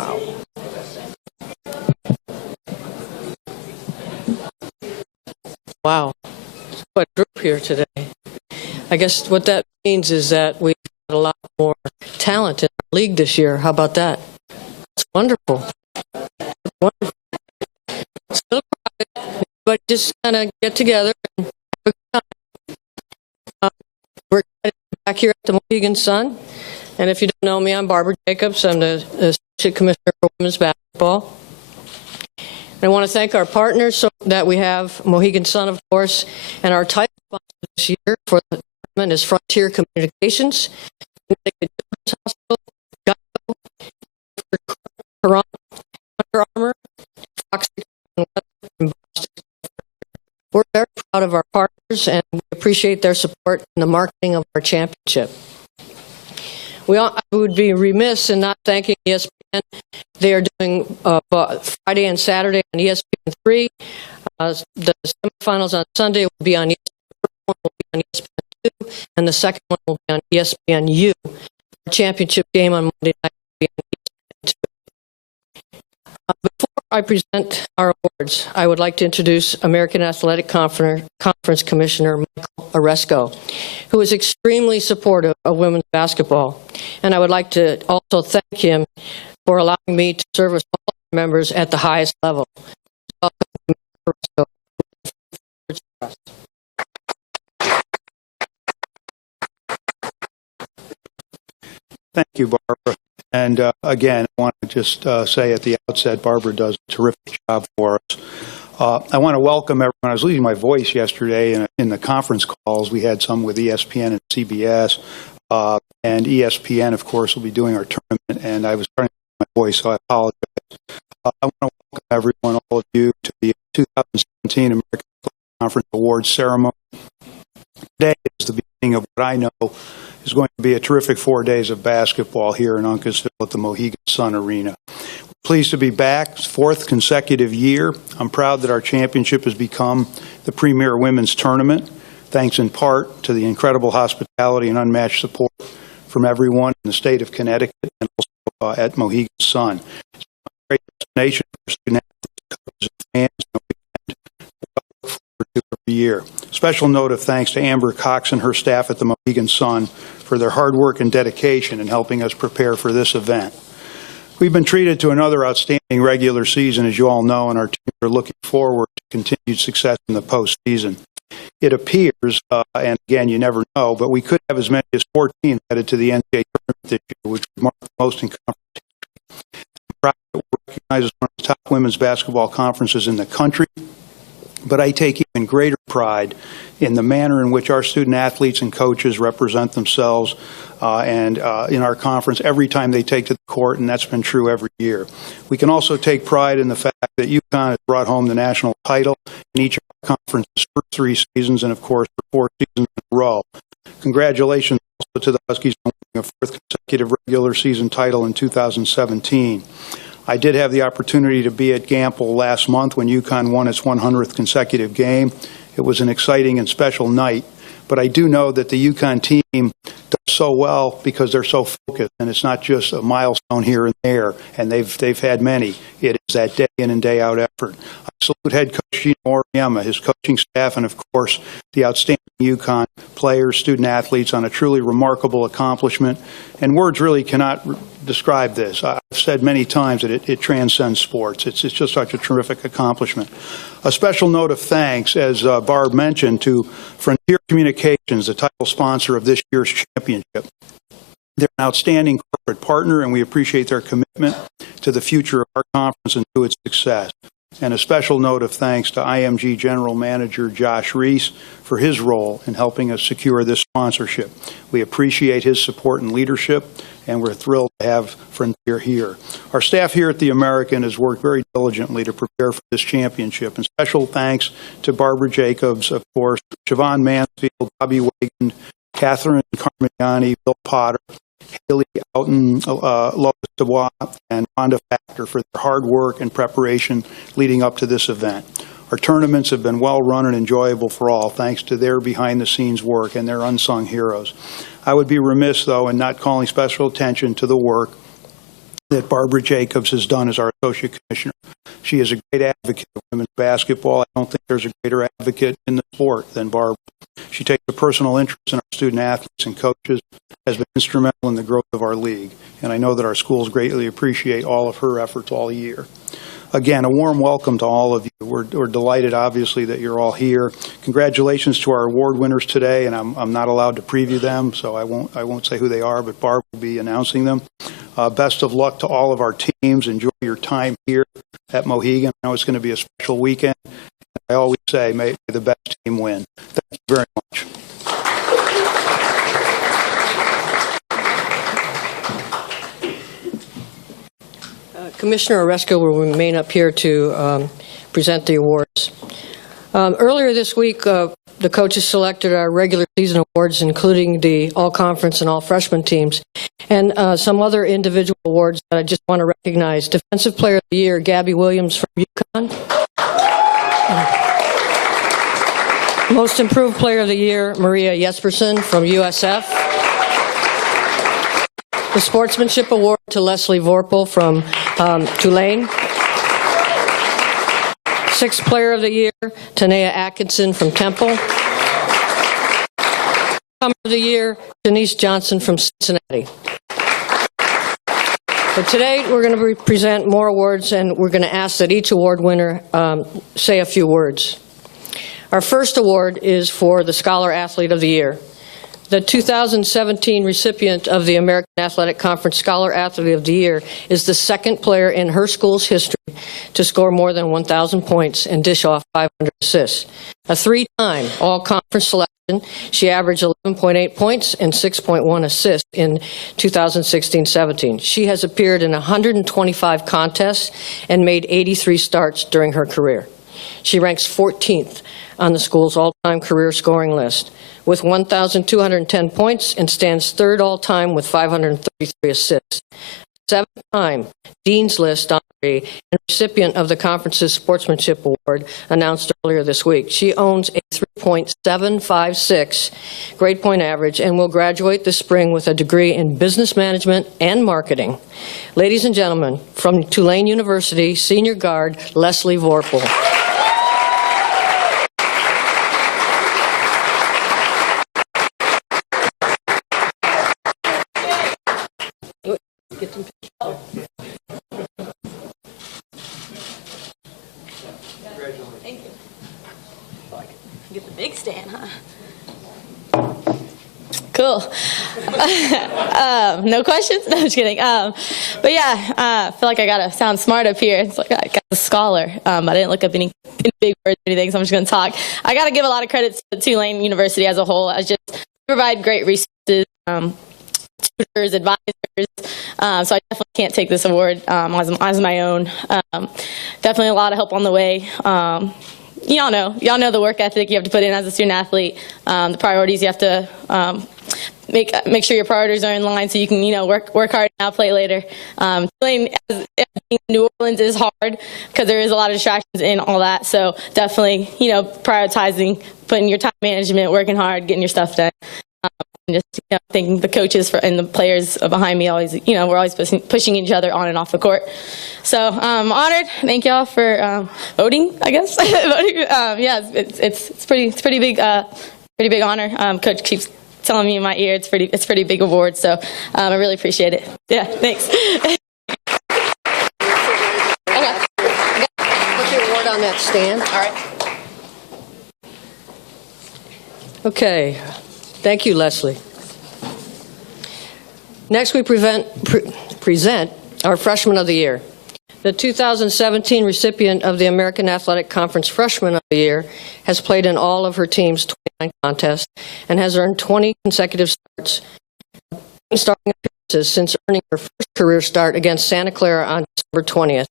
Wow. Wow. Quite a group here today. I guess what that means is that we've got a lot more talent in our league this year. How about that? It's wonderful. It's wonderful. It's a little private, but just kind of get together and have a good time. We're back here at the Mohegan Sun. And if you don't know me, I'm Barbara Jacobs. I'm the Associate Commissioner for Women's Basketball. And I want to thank our partners so that we have Mohegan Sun, of course, and our title sponsor this year for the tournament is Frontier Communications, Connecticut Children's Hospital, Geico, Toronto, Under Armour, Fox, and Boston. We're very proud of our partners, and we appreciate their support in the marketing of our championship. I would be remiss in not thanking ESPN. They are doing Friday and Saturday on ESPN3. The semifinals on Sunday will be on ESPN. The first one will be on ESPN2, and the second one will be on ESPNU. Our championship game on Monday night will be on ESPN2. Before I present our awards, I would like to introduce American Athletic Conference Commissioner Michael Oresco, who is extremely supportive of women's basketball. And I would like to also thank him for allowing me to service all members at the highest level. Welcome, Commissioner Oresco. Thank you, Barbara. And again, I want to just say at the outset, Barbara does a terrific job for us. I want to welcome everyone. I was losing my voice yesterday in the conference calls. We had some with ESPN and CBS. And ESPN, of course, will be doing our tournament. And I was trying to lose my voice, so I apologize. I want to welcome everyone, all of you, to the 2017 American Athletic Conference Awards ceremony. Today is the beginning of what I know is going to be a terrific 4 days of basketball here in Uncasville at the Mohegan Sun Arena. We're pleased to be back, fourth consecutive year. I'm proud that our championship has become the premier women's tournament, thanks in part to the incredible hospitality and unmatched support from everyone in the state of Connecticut and also at Mohegan Sun. It's a great destination for student athletes, coaches, and fans, and we look forward to every year. Special note of thanks to Amber Cox and her staff at the Mohegan Sun for their hard work and dedication in helping us prepare for this event. We've been treated to another outstanding regular season, as you all know, and our teams are looking forward to continued success in the postseason. It appears, and again, you never know, but we could have as many as 4 teams headed to the NCAA tournament this year, which would mark the most in conference history. I'm proud that we're recognized as one of the top women's basketball conferences in the country, but I take even greater pride in the manner in which our student athletes and coaches represent themselves and in our conference every time they take to the court, and that's been true every year. We can also take pride in the fact that UConn has brought home the national title in each of our conference's first 3 seasons and, of course, for 4 seasons in a row. Congratulations also to the Huskies on winning a 4th consecutive regular season title in 2017. I did have the opportunity to be at Gamble last month when UConn won its 100th consecutive game. It was an exciting and special night, but I do know that the UConn team does so well because they're so focused, and it's not just a milestone here and there, and they've had many. It is that day in and day out effort. I salute head coach Gino Auriemma, his coaching staff, and of course the outstanding UConn players, student athletes on a truly remarkable accomplishment. And words really cannot describe this. I've said many times that it transcends sports. It's just such a terrific accomplishment. A special note of thanks, as Barb mentioned, to Frontier Communications, the title sponsor of this year's championship. They're an outstanding corporate partner, and we appreciate their commitment to the future of our conference and to its success. And a special note of thanks to IMG General Manager Josh Reese for his role in helping us secure this sponsorship. We appreciate his support and leadership, and we're thrilled to have Frontier here. Our staff here at the American has worked very diligently to prepare for this championship, and special thanks to Barbara Jacobs, of course, Siobhan Mansfield, Bobby Wagan, Catherine Carmignani, Bill Potter, Haley Outen, Lois Dubois, and Rhonda Factor for their hard work and preparation leading up to this event. Our tournaments have been well run and enjoyable for all, thanks to their behind-the-scenes work and their unsung heroes. I would be remiss, though, in not calling special attention to the work that Barbara Jacobs has done as our Associate Commissioner. She is a great advocate of women's basketball. I don't think there's a greater advocate in the sport than Barbara. She takes a personal interest in our student athletes and coaches, has been instrumental in the growth of our league, and I know that our schools greatly appreciate all of her efforts all year. Again, a warm welcome to all of you. We're delighted, obviously, that you're all here. Congratulations to our award winners today, and I'm not allowed to preview them, so I won't say who they are, but Barb will be announcing them. Best of luck to all of our teams. Enjoy your time here at Mohegan. I know it's going to be a special weekend. I always say, may the best team win. Thank you very much. Commissioner Oresko will remain up here to present the awards. Earlier this week, the coaches selected our regular season awards, including the all-conference and all-freshman teams, and some other individual awards that I just want to recognize. Defensive Player of the Year, Gabby Williams from UConn. Most Improved Player of the Year, Maria Jespersen from USF. The Sportsmanship Award to Leslie Vorpal from Tulane. Sixth Player of the Year, Tanea Atkinson from Temple. Comer of the Year, Denise Johnson from Cincinnati. So today we're going to present more awards, and we're going to ask that each award winner say a few words. Our first award is for the Scholar Athlete of the Year. The 2017 recipient of the American Athletic Conference Scholar Athlete of the Year is the second player in her school's history to score more than 1,000 points and dish off 500 assists. A three-time all-conference selection, she averaged 11.8 points and 6.1 assists in 2016-17. She has appeared in 125 contests and made 83 starts during her career. She ranks 14th on the school's all-time career scoring list with 1,210 points and stands third all-time with 533 assists. Seven-time Dean's List honoree and recipient of the conference's Sportsmanship Award announced earlier this week. She owns a 3.756 grade point average and will graduate this spring with a degree in business management and marketing. Ladies and gentlemen, from Tulane University, senior guard Leslie Vorpal. Get them Thank you. Get the big stand, huh? Cool. No questions? No, just kidding. But yeah, I feel like I gotta sound smart up here. It's like I got a scholar. I didn't look up any big words or anything, so I'm just gonna talk. I gotta give a lot of credit to Tulane University as a whole. I just provide great resources, tutors, advisors. So I definitely can't take this award as my own. Definitely a lot of help on the way. Y'all know the work ethic you have to put in as a student athlete. The priorities you have to make sure your priorities are in line so you can work hard now, play later. Playing in New Orleans is hard because there is a lot of distractions in all that. So definitely prioritizing, putting your time management, working hard, getting your stuff done. Just thanking the coaches and the players behind me. Always, we're always pushing each other on and off the court. So I'm honored. Thank y'all for voting. I guess voting. Yeah, it's pretty big honor. Coach keeps telling me in my ear it's pretty big award. So I really appreciate it. Yeah, thanks. Okay. Put your award on that stand. All right. Okay. Thank you, Leslie. Next, we present our Freshman of the Year. The 2017 recipient of the American Athletic Conference Freshman of the Year has played in all of her team's 29 contests and has earned 20 consecutive starting appearances since earning her first career start against Santa Clara on December 20th.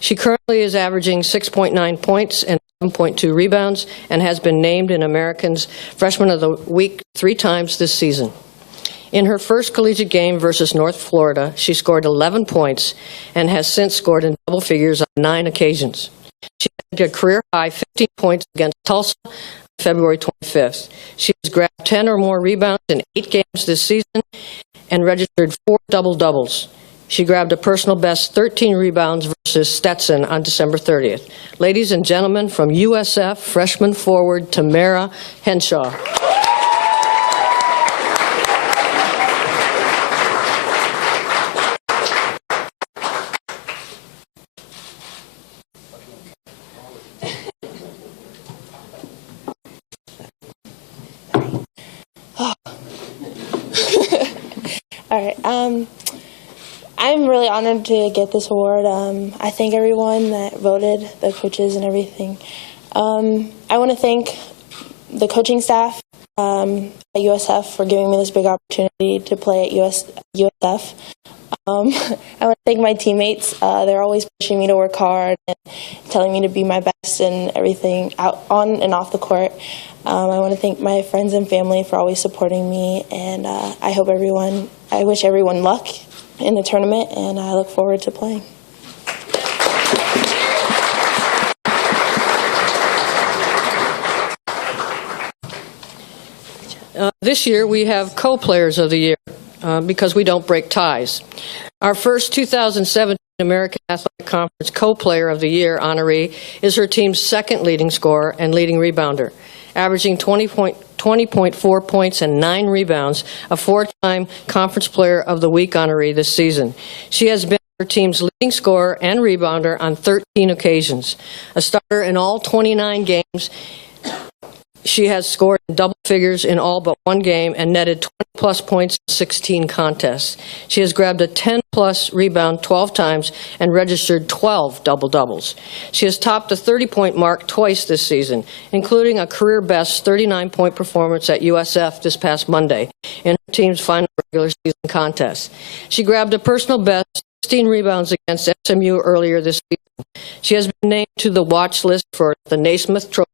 She currently is averaging 6.9 points and 7.2 rebounds and has been named an American's Freshman of the Week 3 times this season. In her first collegiate game versus North Florida, she scored 11 points and has since scored in double figures on 9 occasions. She had a career-high 15 points against Tulsa on February 25th. She has grabbed 10 or more rebounds in 8 games this season and registered 4 double-doubles. She grabbed a personal best 13 rebounds versus Stetson on December 30th. Ladies and gentlemen, from USF, freshman forward Tamara Henshaw. All right. I'm really honored to get this award. I thank everyone that voted, the coaches and everything. I want to thank the coaching staff at USF for giving me this big opportunity to play at USF. I want to thank my teammates. They're always pushing me to work hard and telling me to be my best and everything out on and off the court. I want to thank my friends and family for always supporting me, and I wish everyone luck in the tournament, and I look forward to playing. This year we have co-players of the year because we don't break ties. Our first 2017 American Athletic Conference co-player of the year honoree is her team's second leading scorer and leading rebounder, averaging 20.4 points and 9 rebounds, a 4-time Conference Player of the Week honoree this season. She has been her team's leading scorer and rebounder on 13 occasions. A starter in all 29 games, she has scored in double figures in all but one game and netted 20-plus points in 16 contests. She has grabbed a 10-plus rebound 12 times and registered 12 double-doubles. She has topped the 30-point mark twice this season, including a career-best 39-point performance at USF this past Monday in her team's final regular season contest. She grabbed a personal best 16 rebounds against SMU earlier this season. She has been named to the watch list for the Naismith Trophy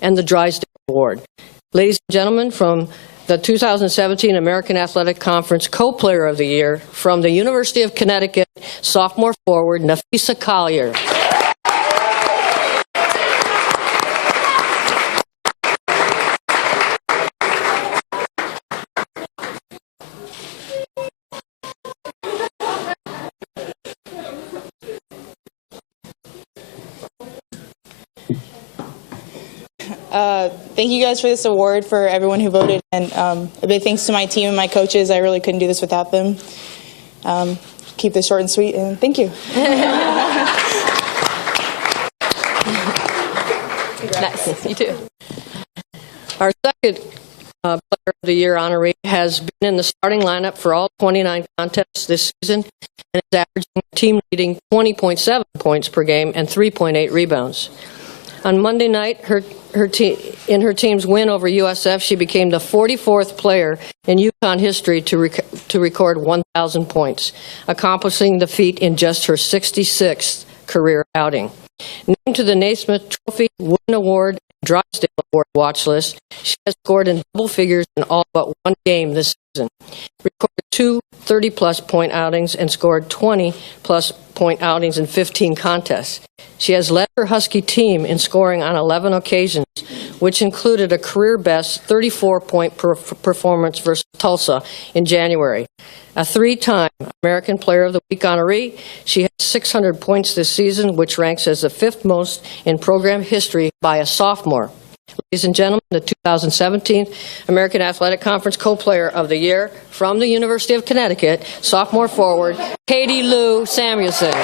and the Drysdale Award. Ladies and gentlemen, from the 2017 American Athletic Conference Co-Player of the Year, from the University of Connecticut, sophomore forward Nafisa Collier. Thank you guys for this award, for everyone who voted, and a big thanks to my team and my coaches. I really couldn't do this without them. Keep this short and sweet, and thank you. Nice. You too. Our second Player of the Year honoree has been in the starting lineup for all 29 contests this season and is averaging a team-leading 20.7 points per game and 3.8 rebounds. On Monday night, in her team's win over USF, she became the 44th player in UConn history to record 1,000 points, accomplishing the feat in just her 66th career outing. Named to the Naismith Trophy, Wooden Award, and Drysdale Award watch list, she has scored in double figures in all but one game this season, recorded 2 30-plus point outings, and scored 20-plus point outings in 15 contests. She has led her Husky team in scoring on 11 occasions, which included a career-best 34-point performance versus Tulsa in January. A 3-time American Player of the Week honoree, she has 600 points this season, which ranks as the 5th most in program history by a sophomore. Ladies and gentlemen, the 2017 American Athletic Conference Co-Player of the Year from the University of Connecticut, sophomore forward, Katie Lou Samuelson.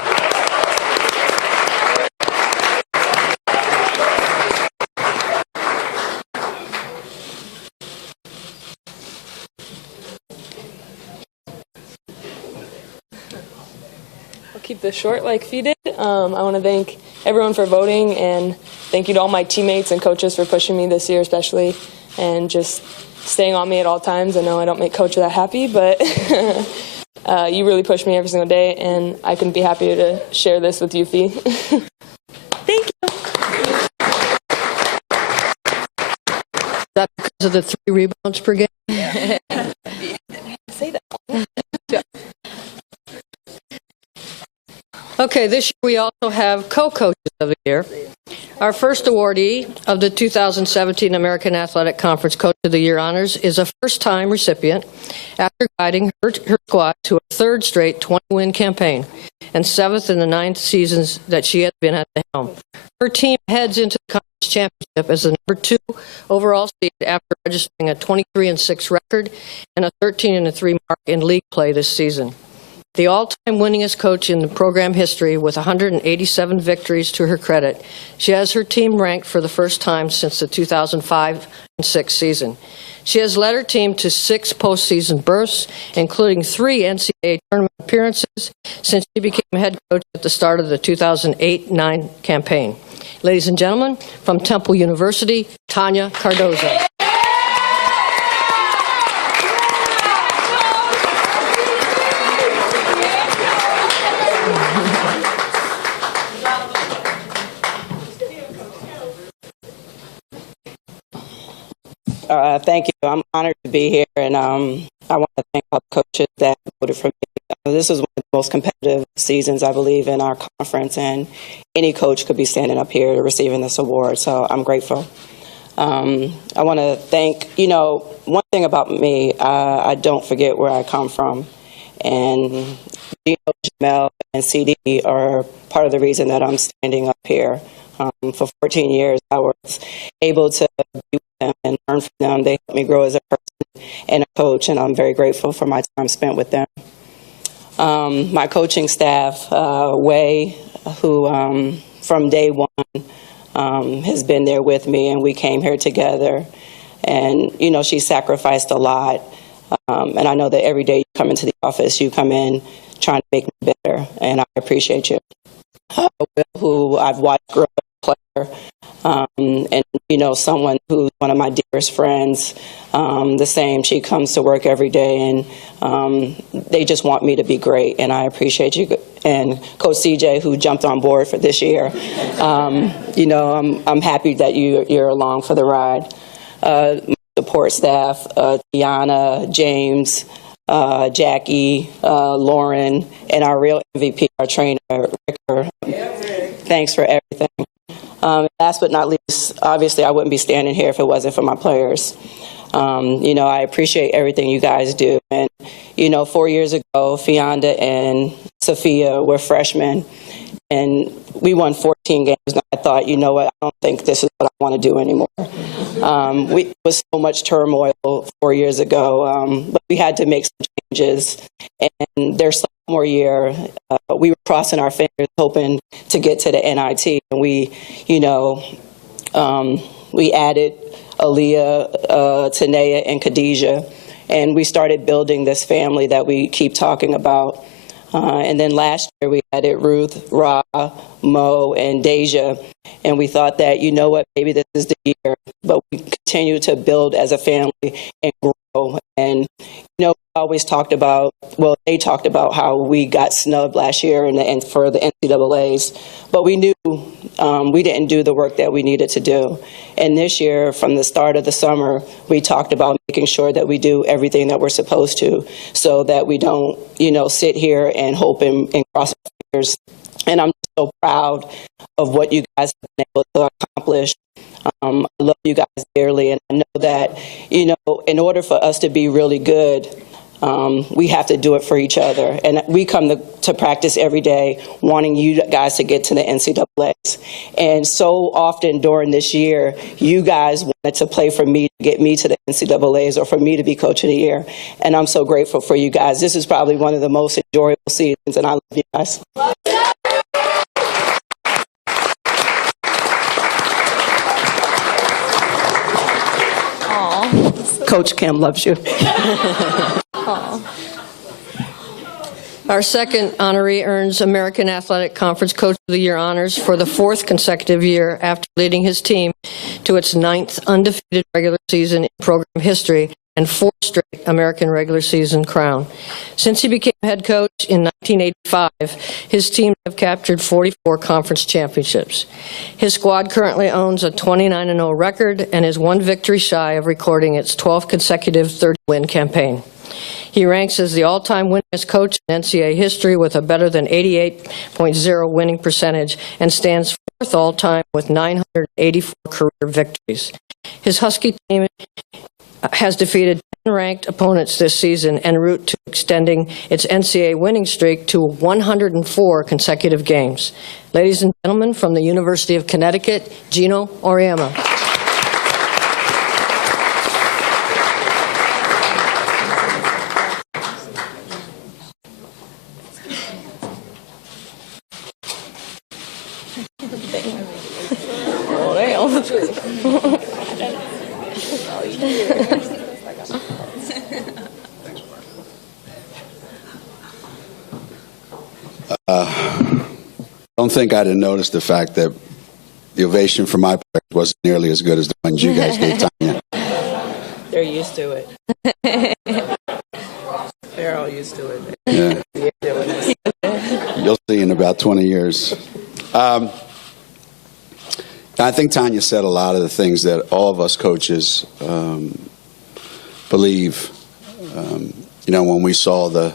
Keep this short like Fee did. I want to thank everyone for voting, and thank you to all my teammates and coaches for pushing me this year especially, and just staying on me at all times. I know I don't make Coach that happy, but you really push me every single day, and I couldn't be happier to share this with you, Fee. Thank you. Is that because of the 3 rebounds per game? Say that. Okay, this year we also have co-coaches of the year. Our first awardee of the 2017 American Athletic Conference Coach of the Year honors is a first-time recipient after guiding her squad to a third straight 20-win campaign and seventh in the 9 seasons that she has been at the helm. Her team heads into the conference championship as the number 2 overall seed after registering a 23-6 record and a 13-3 mark in league play this season. The all-time winningest coach in the program history with 187 victories to her credit, she has her team ranked for the first time since the 2005-06 season. She has led her team to 6 postseason berths, including 3 NCAA tournament appearances since she became head coach at the start of the 2008-09 campaign. Ladies and gentlemen, from Temple University, Tanya Cardozo. Thank you. I'm honored to be here, and I want to thank all the coaches that voted for me. This is one of the most competitive seasons, I believe, in our conference, and any coach could be standing up here receiving this award, so I'm grateful. I want to thank, one thing about me, I don't forget where I come from, and Jamel and CD are part of the reason that I'm standing up here. For 14 years, I was able to be with them and learn from them. They helped me grow as a person and a coach, and I'm very grateful for my time spent with them. My coaching staff, Wei, who from day one has been there with me, and we came here together. And, she sacrificed a lot. And I know that every day you come into the office, you come in trying to make me better, and I appreciate you. Will, who I've watched grow as a player, and someone who's one of my dearest friends, the same. She comes to work every day, and they just want me to be great, and I appreciate you. And Coach CJ, who jumped on board for this year, I'm happy that you're along for the ride. My support staff, Tiana, James, Jackie, Lauren, and our real MVP, our trainer, Ricker. Thanks for everything. Last but not least, obviously I wouldn't be standing here if it wasn't for my players. I appreciate everything you guys do. And, 4 years ago, Fionda and Sophia were freshmen, and we won 14 games. And I thought, I don't think this is what I want to do anymore. It was so much turmoil 4 years ago, but we had to make some changes. And their sophomore year, we were crossing our fingers hoping to get to the NIT. And we added Aaliyah, Tanea, and Khadijah. And we started building this family that we keep talking about. And then last year we added Ruth, Ra, Mo, and Deja. And we thought that, maybe this is the year. But we continue to build as a family and grow. And, we always talked about, they talked about how we got snubbed last year and for the NCAAs. But we knew we didn't do the work that we needed to do. And this year, from the start of the summer, we talked about making sure that we do everything that we're supposed to so that we don't, sit here and hope and cross our fingers. And I'm so proud of what you guys have been able to accomplish. I love you guys dearly, and I know that, in order for us to be really good, we have to do it for each other. And we come to practice every day wanting you guys to get to the NCAAs. And so often during this year, you guys wanted to play for me to get me to the NCAAs or for me to be Coach of the Year. And I'm so grateful for you guys. This is probably one of the most enjoyable seasons, and I love you guys. Coach Kim loves you. Our second honoree earns American Athletic Conference Coach of the Year honors for the 4th consecutive year after leading his team to its 9th undefeated regular season in program history and 4th straight American regular season crown. Since he became head coach in 1985, his teams have captured 44 conference championships. His squad currently owns a 29-0 record and is 1 victory shy of recording its 12th consecutive 30-win campaign. He ranks as the all-time winningest coach in NCAA history with a better than 88.0 winning percentage and stands fourth all-time with 984 career victories. His Husky team has defeated 10 ranked opponents this season en route to extending its NCAA winning streak to 104 consecutive games. Ladies and gentlemen, from the University of Connecticut, Gino Auriemma. I don't think I'd have noticed the fact that the ovation for my players wasn't nearly as good as the ones you guys gave Tanya. They're used to it. They're all used to it. Yeah. You'll see in about 20 years. I think Tanya said a lot of the things that all of us coaches believe. When we saw the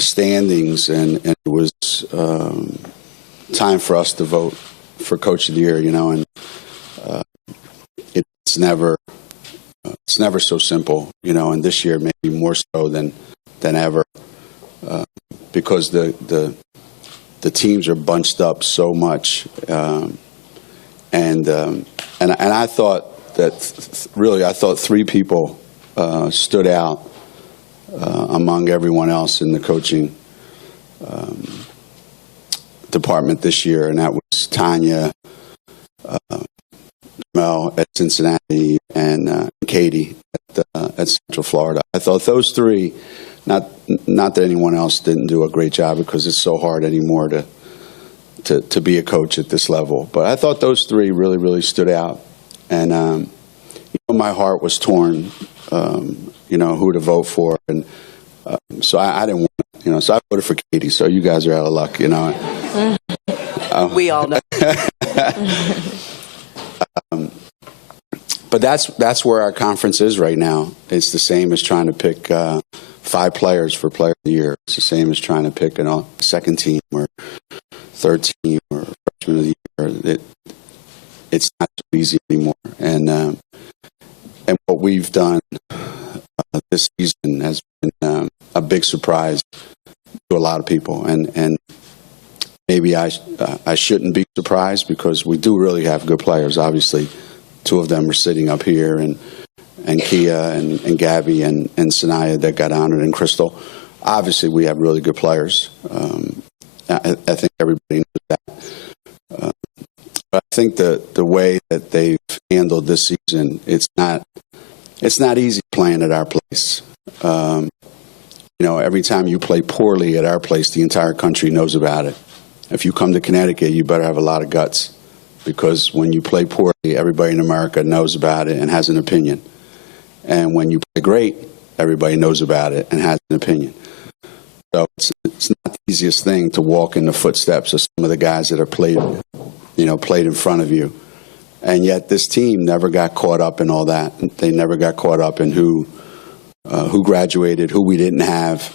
standings and it was time for us to vote for Coach of the Year, and it's never so simple, and this year maybe more so than ever, because the teams are bunched up so much, and I thought that really I thought three people stood out among everyone else in the coaching department this year, and that was Tanya, Mel at Cincinnati, and Katie at Central Florida. I thought those three, not that anyone else didn't do a great job, because it's so hard anymore to be a coach at this level, but I thought those three really, really stood out, and my heart was torn, who to vote for, and so I didn't want, so I voted for Katie. So you guys are out of luck, We all know. But that's where our conference is right now. It's the same as trying to pick 5 players for Player of the Year. It's the same as trying to pick a second team or third team or freshman of the year. It's not so easy anymore. And what we've done this season has been a big surprise to a lot of people, and maybe I shouldn't be surprised, because we do really have good players. Obviously, 2 of them are sitting up here, and Kia and Gabby and Sanaya that got honored, and Crystal. Obviously, we have really good players. I think everybody knows that. But I think the way that they've handled this season, it's not easy playing at our place. Every time you play poorly at our place, the entire country knows about it. If you come to Connecticut, you better have a lot of guts, because when you play poorly, everybody in America knows about it and has an opinion. And when you play great, everybody knows about it and has an opinion. So it's not the easiest thing to walk in the footsteps of some of the guys that have played in front of you. And yet this team never got caught up in all that. They never got caught up in who graduated, who we didn't have,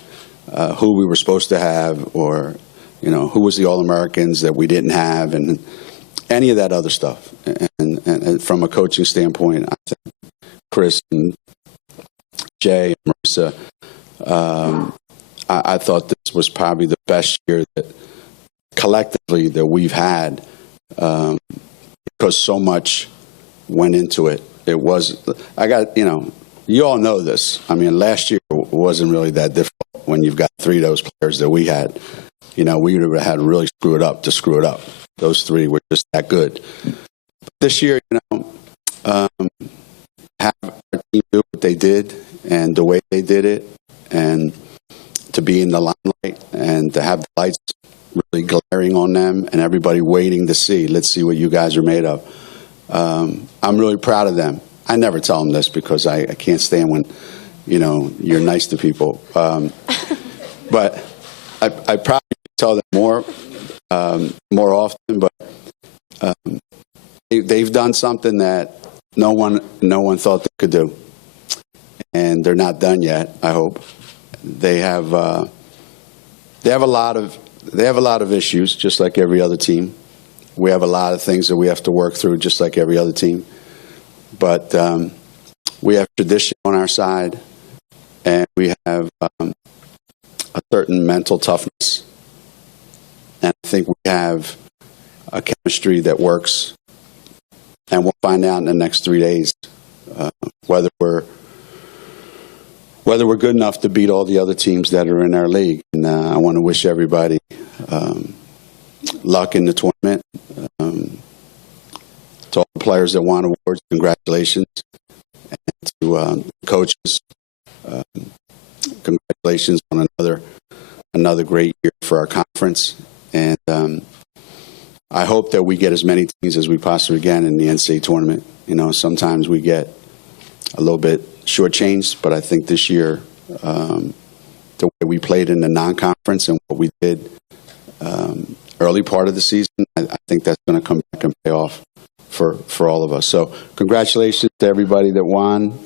who we were supposed to have, or who was the All-Americans that we didn't have, and any of that other stuff. And from a coaching standpoint, I think Chris and Jay and Marissa, I thought this was probably the best year that collectively that we've had, because so much went into it. It was, you all know this. I mean, last year wasn't really that difficult when you've got 3 of those players that we had. We would have had to really screw it up to screw it up. Those 3 were just that good. But this year, have our team do what they did and the way they did it, and to be in the limelight and to have the lights really glaring on them and everybody waiting to see, let's see what you guys are made of. I'm really proud of them. I never tell them this, because I can't stand when, you're nice to people. But I probably tell them more often, but they've done something that no one thought they could do, and they're not done yet, I hope. they have a lot of issues, just like every other team. We have a lot of things that we have to work through, just like every other team. But we have tradition on our side, and we have a certain mental toughness. And I think we have a chemistry that works. And we'll find out in the next 3 days whether we're good enough to beat all the other teams that are in our league. And I want to wish everybody luck in the tournament. To all the players that won awards, congratulations. And to coaches, congratulations on another great year for our conference. And I hope that we get as many teams as we possibly can in the NCAA tournament. You know, sometimes we get a little bit shortchanged, but I think this year, the way we played in the non-conference and what we did early part of the season, I think that's going to come back and pay off for all of us. So congratulations to everybody that won.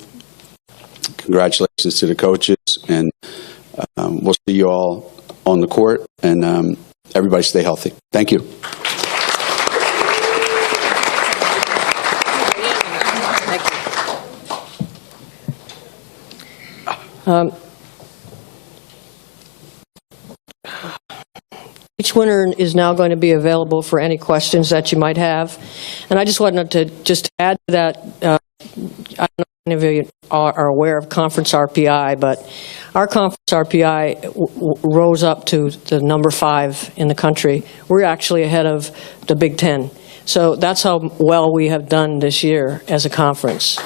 Congratulations to the coaches, and we'll see you all on the court, and everybody stay healthy. Thank you. Each winner is now going to be available for any questions that you might have. And I just wanted to add to that, I don't know if any of you are aware of Conference RPI, but our Conference RPI rose up to the number 5 in the country. We're actually ahead of the Big Ten. So that's how well we have done this year as a conference.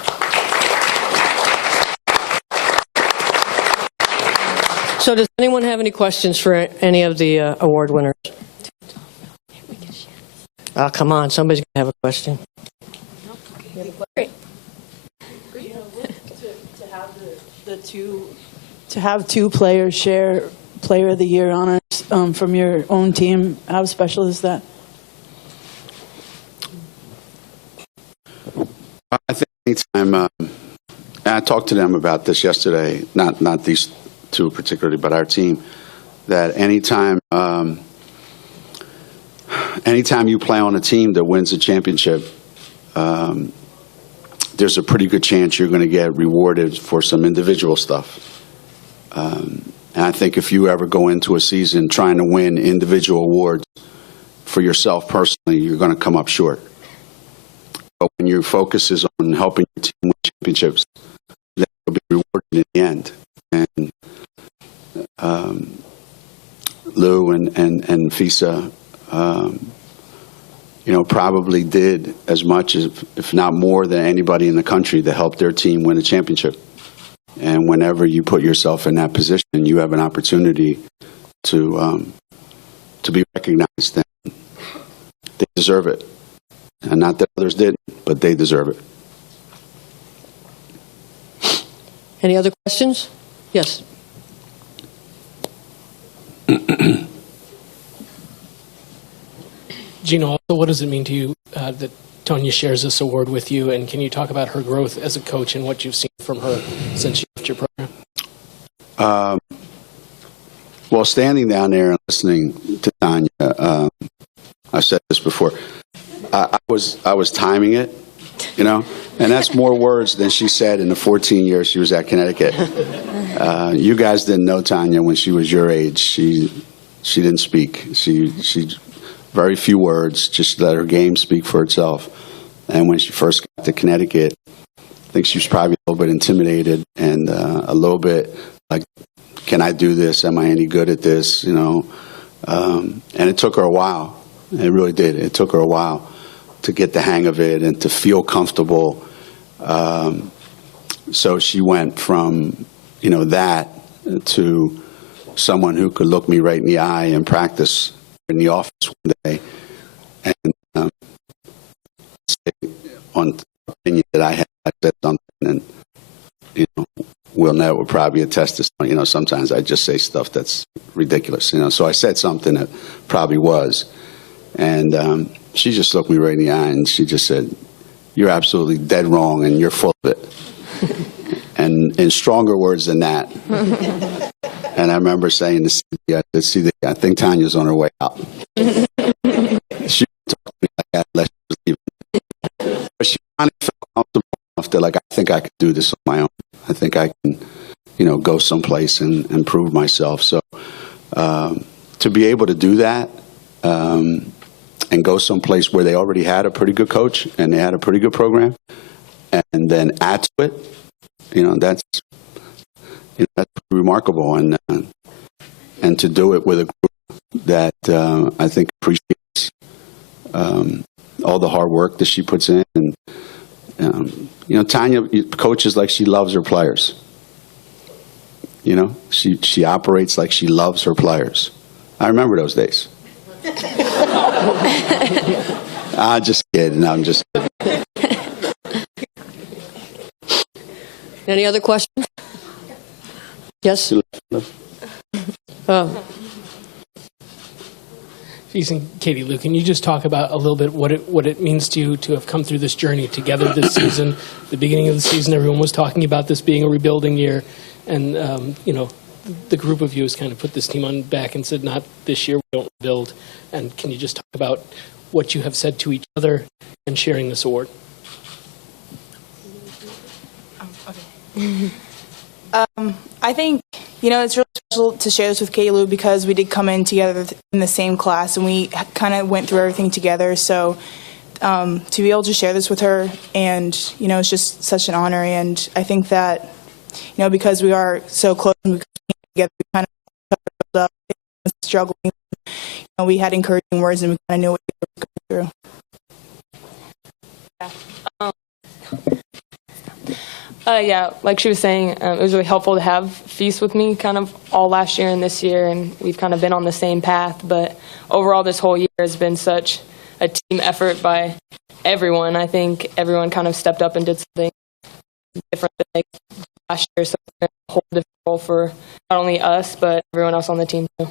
So does anyone have any questions for any of the award winners? Oh, come on, somebody's going to have a question. Great. To have two players share Player of the Year honors from your own team, how special is that? I think anytime, I talked to them about this yesterday, not these two particularly, but our team, that anytime you play on a team that wins a championship, there's a pretty good chance you're going to get rewarded for some individual stuff. And I think if you ever go into a season trying to win individual awards for yourself personally, you're going to come up short. But when your focus is on helping your team win championships, then you'll be rewarded in the end. And Lou and FISA, probably did as much, if not more, than anybody in the country to help their team win a championship. And whenever you put yourself in that position, you have an opportunity to be recognized. And they deserve it, and not that others didn't, but they deserve it. Any other questions? Yes. Gina, also, what does it mean to you that Tonya shares this award with you, and can you talk about her growth as a coach and what you've seen from her since she left your program? Well, standing down there and listening to Tonya, I've said this before, I was timing it, and that's more words than she said in the 14 years she was at Connecticut. You guys didn't know Tonya when she was your age. She didn't speak. She very few words, just let her game speak for itself. And when she first got to Connecticut, I think she was probably a little bit intimidated and a little bit like, can I do this? Am I any good at this? And it took her a while. It really did. It took her a while to get the hang of it and to feel comfortable. So she went from, that to someone who could look me right in the eye and practice in the office one day, and on the opinion that I had, I said something, and Will Nett would probably attest to. Sometimes I just say stuff that's ridiculous. So I said something that probably was, and she just looked me right in the eye, and she just said, "You're absolutely dead wrong, and you're full of it." And in stronger words than that. And I remember saying to CD, I think Tanya's on her way out. She talked to me like that, unless she was leaving. But she finally felt comfortable enough that, like, I think I can do this on my own. I think I can, go someplace and prove myself. So to be able to do that and go someplace where they already had a pretty good coach and they had a pretty good program, and then add to it, that's pretty remarkable. And to do it with a group that I think appreciates all the hard work that she puts in. And Tanya coaches like she loves her players. She operates like she loves her players. I remember those days. I'm just kidding. I'm just kidding. Any other questions? Yes? Katie Lou, can you just talk about a little bit what it means to you to have come through this journey together this season? The beginning of the season, everyone was talking about this being a rebuilding year, and the group of you has kind of put this team on back and said, not this year, we don't rebuild. And can you just talk about what you have said to each other and sharing this award? I think, it's really special to share this with Katie Lou because we did come in together in the same class and we kind of went through everything together. So to be able to share this with her and, it's just such an honor. And I think that, because we are so close and we came together, we kind of covered up struggling. We had encouraging words and we kind of knew what we were going through. Yeah, like she was saying, it was really helpful to have Feast with me kind of all last year and this year, and we've kind of been on the same path. But overall, this whole year has been such a team effort by everyone. I think everyone kind of stepped up and did something different than they did last year, so it's a whole different role for not only us, but everyone else on the team too.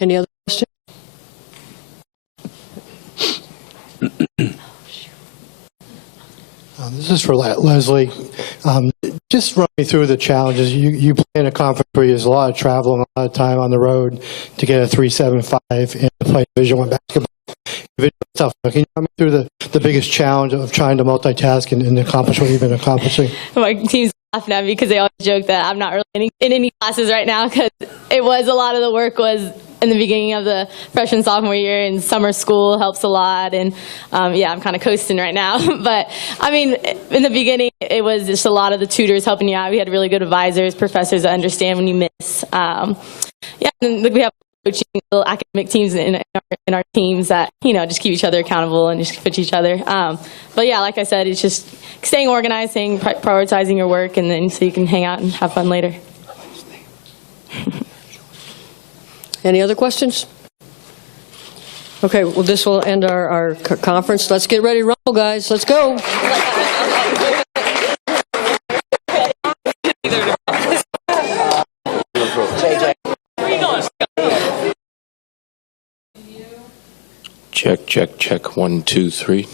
Any other questions? This is for Leslie. Just run me through the challenges. You play in a conference where there's a lot of travel and a lot of time on the road to get a 3.75 and to play Division I basketball. It's tough. Can you run me through the biggest challenge of trying to multitask and accomplish what you've been accomplishing? My team's laughing at me because they always joke that I'm not really in any classes right now because a lot of the work was in the beginning of the freshman sophomore year, and summer school helps a lot. And I'm kind of coasting right now. But I mean, in the beginning, it was just a lot of the tutors helping you out. We had really good advisors, professors that understand when you miss. And we have coaching little academic teams in our teams that just keep each other accountable and just push each other. But yeah, like I said, it's just staying organized, prioritizing your work, and then so you can hang out and have fun later. Any other questions? Okay, well, this will end our conference. Let's get ready to rumble, guys. Let's go. Check, check, check. 1, 2, 3.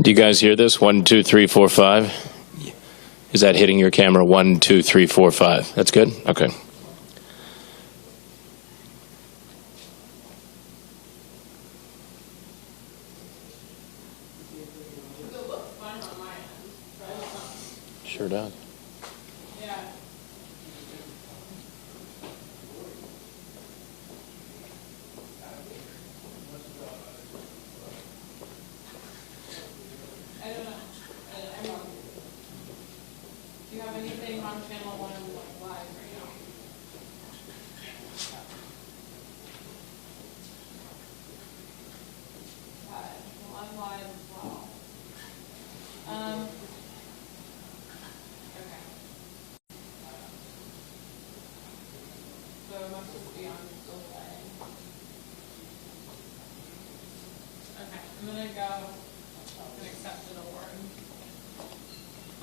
Do you guys hear this? 1, 2, 3, 4, 5. Is that hitting your camera? 1, 2, 3, 4, 5. That's good? Okay. Sure does.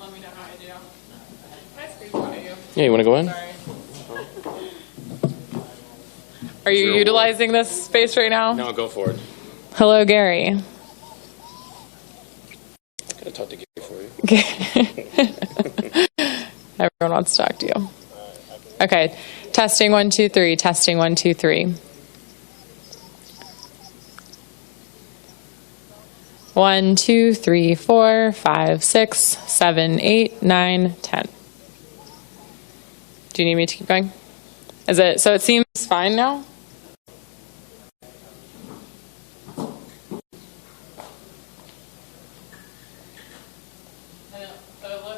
let me know how I do. Can I squeeze one of you? Yeah, you want to go in? Are you utilizing this space right now? No, go for it. Hello, Gary. Gotta talk to Gary for you. Everyone wants to talk to you. Okay, testing 1 2 3. Testing 1 2 3. 1 2 3 4 5 6 7 8 9 10. Do you need me to keep going? Is it so? It seems fine now.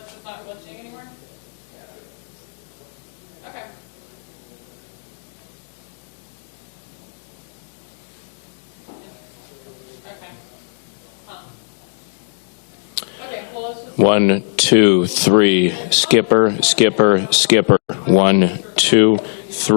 It's not glitching anymore? Okay. Okay. Huh. Okay, well, let's just... 1 2 3. Skipper, skipper, skipper. 1 2 3.